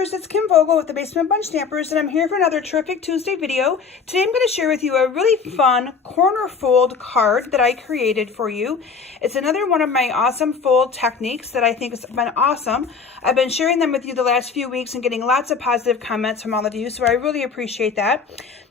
Stampers, it's Kim Vogel with the Basement Bunch Stampers, and I'm here for another terrific Tuesday video. Today I'm going to share with you a really fun corner fold card that I created for you. It's another one of my awesome fold techniques that I think has been awesome. I've been sharing them with you the last few weeks and getting lots of positive comments from all of you, so I really appreciate that.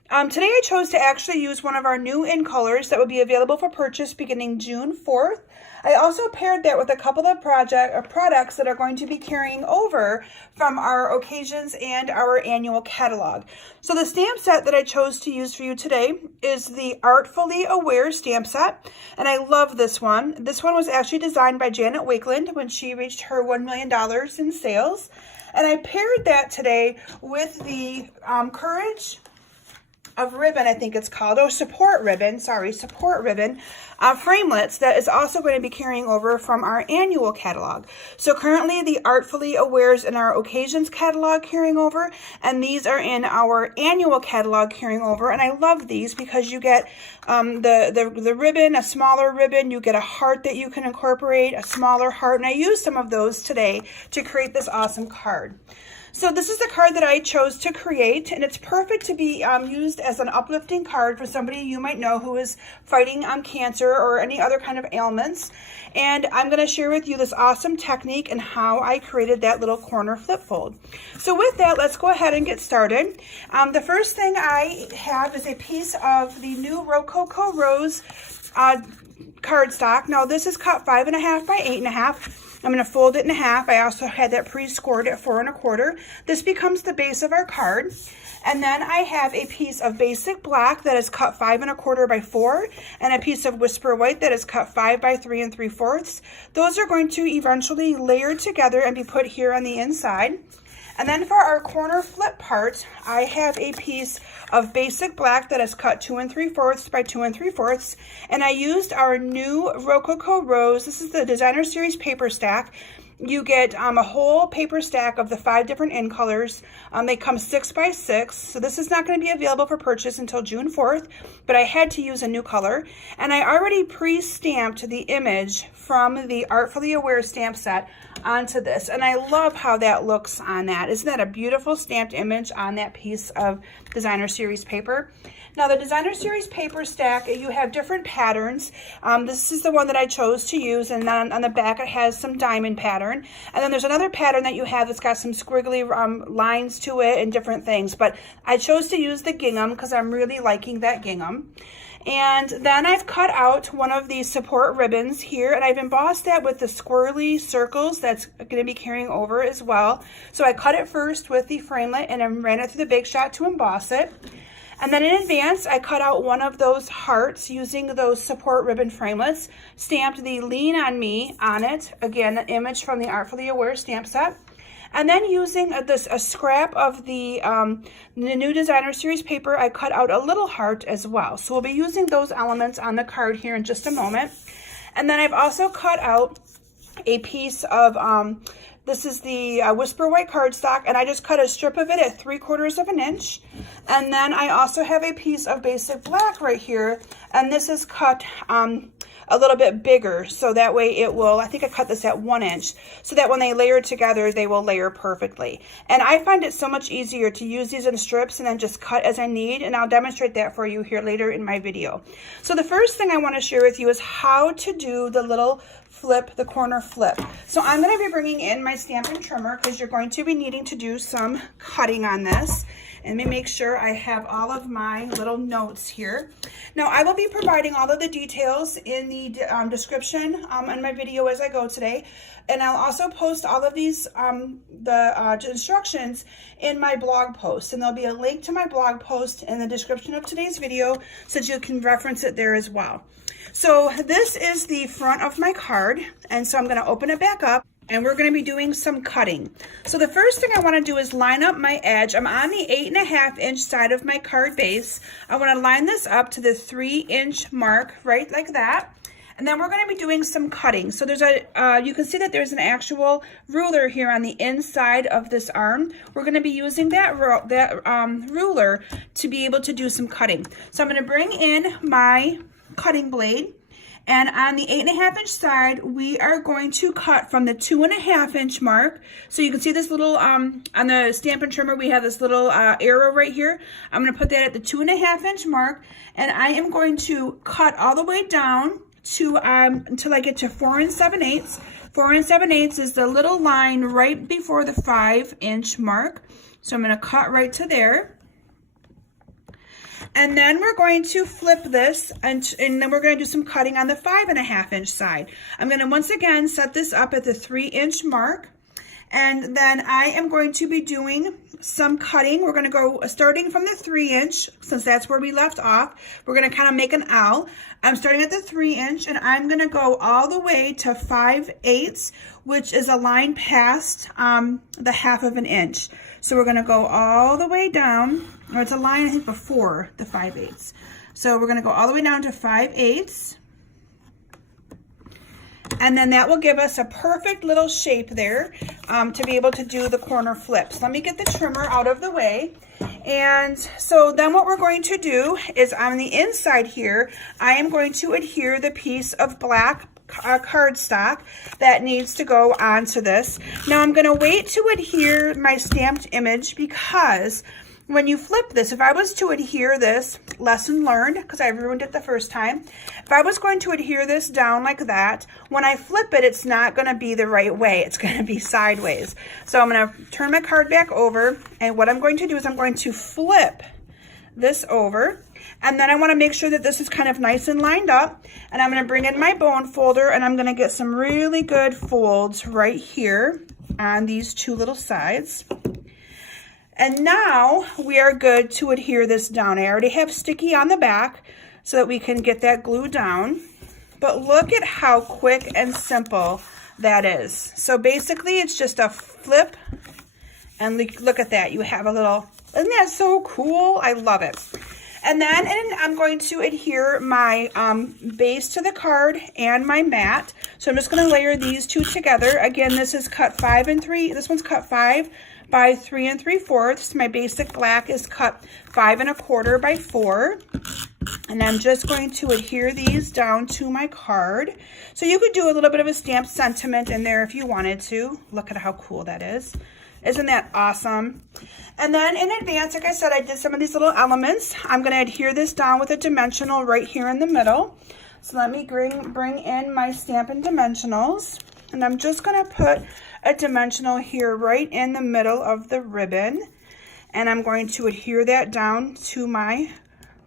Today I chose to actually use one of our new incolors that will be available for purchase beginning June 4th. I also paired that with a couple of products that are going to be carrying over from our occasions and our annual catalog. So the stamp set that I chose to use for you today is the Artfully Aware stamp set, and I love this one. This one was actually designed by Janet Wakeland when she reached her $1 million in sales, and I paired that today with the Courage of ribbon, I think it's called, support ribbon framelits that is also going to be carrying over from our annual catalog. So currently the Artfully Awares in our occasions catalog carrying over, and these are in our annual catalog carrying over. And I love these because you get the ribbon, a smaller ribbon, you get a heart that you can incorporate, a smaller heart, and I used some of those today to create this awesome card. So this is the card that I chose to create, and it's perfect to be used as an uplifting card for somebody you might know who is fighting cancer or any other kind of ailments. And I'm going to share with you this awesome technique and how I created that little corner flip fold. So with that, let's go ahead and get started. The first thing I have is a piece of the new Rococo Rose cardstock. Now this is cut 5.5 by 8.5. I'm going to fold it in half. I also had that pre-scored at 4 1/4. This becomes the base of our card. And then I have a piece of basic black that is cut 5 1/4 by 4, and a piece of whisper white that is cut 5 by 3 3/4. Those are going to eventually layer together and be put here on the inside. And then for our corner flip part, I have a piece of basic black that is cut 2 3/4 by 2 3/4, and I used our new Rococo Rose. This is the Designer Series paper stack. You get a whole paper stack of the 5 different incolors. They come 6 by 6, so this is not going to be available for purchase until June 4th, but I had to use a new color. And I already pre-stamped the image from the Artfully Aware stamp set onto this, and I love how that looks on that. Isn't that a beautiful stamped image on that piece of Designer Series paper? Now the Designer Series paper stack, you have different patterns. This is the one that I chose to use, and then on the back it has some diamond pattern. And then there's another pattern that you have that's got some squiggly lines to it and different things. But I chose to use the gingham because I'm really liking that gingham. And then I've cut out one of these support ribbons here, and I've embossed that with the squirrely circles that's going to be carrying over as well. So I cut it first with the framelit and I ran it through the Big Shot to emboss it. And then in advance, I cut out one of those hearts using those support ribbon framelits, stamped the Lean On Me on it, again, an image from the Artfully Aware stamp set. And then using a scrap of the new Designer Series paper, I cut out a little heart as well. So we'll be using those elements on the card here in just a moment. And then I've also cut out a piece of, this is the Whisper White cardstock, and I just cut a strip of it at 3/4 of an inch. And then I also have a piece of basic black right here, and this is cut a little bit bigger, so that way it will, I think I cut this at 1 inch, so that when they layer together, they will layer perfectly. And I find it so much easier to use these in strips and then just cut as I need, and I'll demonstrate that for you here later in my video. So the first thing I want to share with you is how to do the little flip, the corner flip. So I'm going to be bringing in my Stampin' Trimmer because you're going to be needing to do some cutting on this. And let me make sure I have all of my little notes here. Now I will be providing all of the details in the description on my video as I go today. And I'll also post all of these, instructions in my blog post. And there'll be a link to my blog post in the description of today's video so that you can reference it there as well. So this is the front of my card. And so I'm going to open it back up, and we're going to be doing some cutting. So the first thing I want to do is line up my edge. I'm on the 8.5 inch side of my card base. I want to line this up to the 3 inch mark, right like that. And then we're going to be doing some cutting. So there's you can see that there's an actual ruler here on the inside of this arm. We're going to be using that ruler to be able to do some cutting. So I'm going to bring in my cutting blade, And on the 8.5 inch side, we are going to cut from the 2.5 inch mark. So you can see this little, on the Stampin' Trimmer, we have this little arrow right here. I'm gonna put that at the 2.5 inch mark, and I am going to cut all the way down to until I get to 4 7/8. 4 7/8 is the little line right before the 5 inch mark. So I'm gonna cut right to there. And then we're going to flip this, and then we're going to do some cutting on the 5.5 inch side. I'm going to once again set this up at the 3 inch mark. And then I am going to be doing some cutting. We're going to go starting from the 3 inch, since that's where we left off. We're going to kind of make an L. I'm starting at the 3 inch, and I'm going to go all the way to 5/8, which is a line past the 1/2 inch. So we're going to go all the way down, or it's a line I think before the 5/8. So we're going to go all the way down to 5/8. And then that will give us a perfect little shape there to be able to do the corner flips. Let me get the trimmer out of the way. And so then what we're going to do is on the inside here, I am going to adhere the piece of black cardstock that needs to go onto this. Now I'm going to wait to adhere my stamped image, because when you flip this, if I was to adhere this, lesson learned, because I ruined it the first time, if I was going to adhere this down like that, when I flip it, it's not going to be the right way. It's going to be sideways. So I'm going to turn my card back over, and what I'm going to do is I'm going to flip this over, and then I want to make sure that this is kind of nice and lined up, and I'm going to bring in my bone folder, and I'm going to get some really good folds right here on these two little sides. And now we are good to adhere this down. I already have sticky on the back so that we can get that glue down. But look at how quick and simple that is. So basically it's just a flip, and look at that. You have a little, isn't that so cool? I love it. And then I'm going to adhere my base to the card and my mat. So I'm just going to layer these two together. Again, this is cut 5 and 3. This one's cut 5 by 3 3/4. My basic black is cut 5 1/4 by 4. And I'm just going to adhere these down to my card. So you could do a little bit of a stamp sentiment in there if you wanted to. Look at how cool that is. Isn't that awesome? And then in advance, like I said, I did some of these little elements. I'm going to adhere this down with a dimensional right here in the middle. So let me bring in my Stampin' Dimensionals. And I'm just going to put a dimensional here right in the middle of the ribbon. And I'm going to adhere that down to my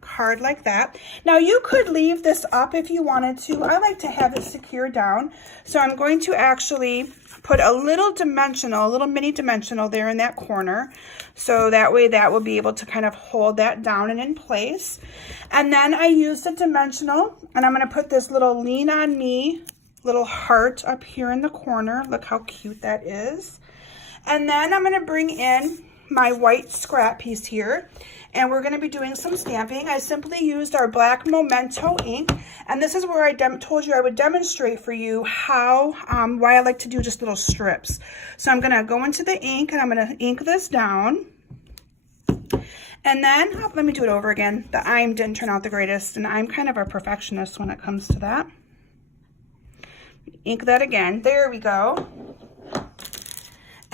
card like that. Now you could leave this up if you wanted to. I like to have it secure down. So I'm going to actually put a little dimensional, a little mini dimensional there in that corner. So that way that will be able to kind of hold that down and in place. And then I use the dimensional, and I'm going to put this little Lean On Me little heart up here in the corner. Look how cute that is. And then I'm going to bring in my white scrap piece here, and we're going to be doing some stamping. I simply used our black Memento ink, and this is where I told you I would demonstrate for you how why I like to do just little strips. So I'm going to go into the ink, and I'm going to ink this down. And then, let me do it over again. The I'm didn't turn out the greatest, and I'm kind of a perfectionist when it comes to that. Ink that again. There we go.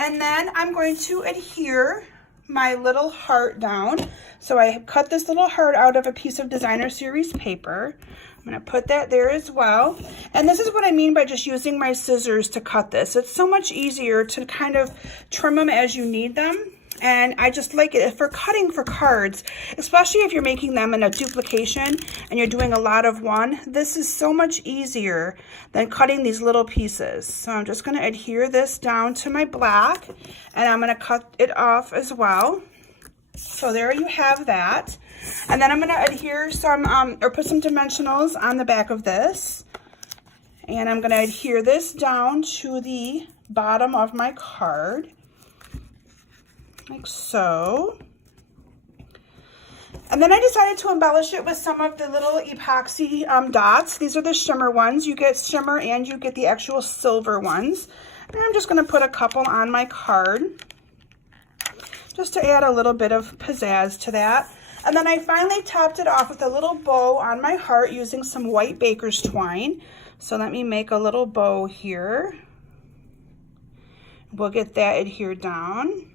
And then I'm going to adhere my little heart down. So I cut this little heart out of a piece of Designer Series paper. I'm going to put that there as well. And this is what I mean by just using my scissors to cut this. It's so much easier to kind of trim them as you need them. And I just like it for cutting for cards, especially if you're making them in a duplication and you're doing a lot of one. This is so much easier than cutting these little pieces. So I'm just going to adhere this down to my black, and I'm going to cut it off as well. So there you have that. And then I'm going to adhere some, or put some dimensionals on the back of this. And I'm going to adhere this down to the bottom of my card. Like so. And then I decided to embellish it with some of the little epoxy dots. These are the shimmer ones. You get shimmer and you get the actual silver ones. And I'm just going to put a couple on my card just to add a little bit of pizzazz to that. And then I finally topped it off with a little bow on my heart using some white baker's twine. So let me make a little bow here. We'll get that adhered down.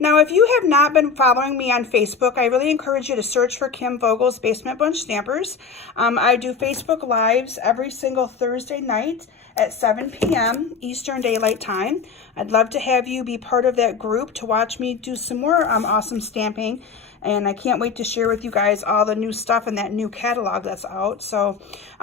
Now, if you have not been following me on Facebook, I really encourage you to search for Kim Vogel's Basement Bunch Stampers. I do Facebook Lives every single Thursday night at 7 p.m. Eastern Daylight Time. I'd love to have you be part of that group to watch me do some more awesome stamping. And I can't wait to share with you guys all the new stuff in that new catalog that's out. So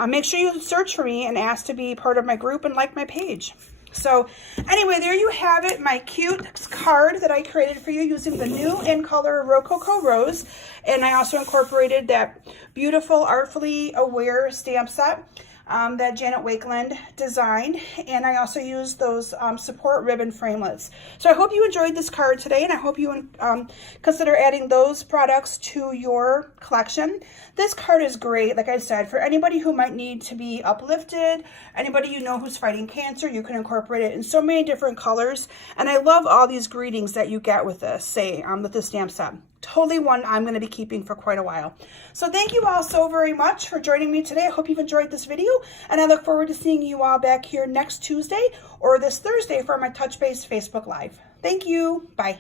make sure you search for me and ask to be part of my group and like my page. So anyway, there you have it, my cute card that I created for you using the new in color Rococo Rose. And I also incorporated that beautiful Artfully Aware stamp set that Janet Wakeland designed. And I also used those support ribbon framelits. So I hope you enjoyed this card today, and I hope you consider adding those products to your collection. This card is great, like I said, for anybody who might need to be uplifted, anybody you know who's fighting cancer. You can incorporate it in so many different colors. And I love all these greetings that you get with this, with this stamp set. Totally one I'm going to be keeping for quite a while. So thank you all so very much for joining me today. I hope you've enjoyed this video, and I look forward to seeing you all back here next Tuesday or this Thursday for my Touch Base Facebook Live. Thank you. Bye.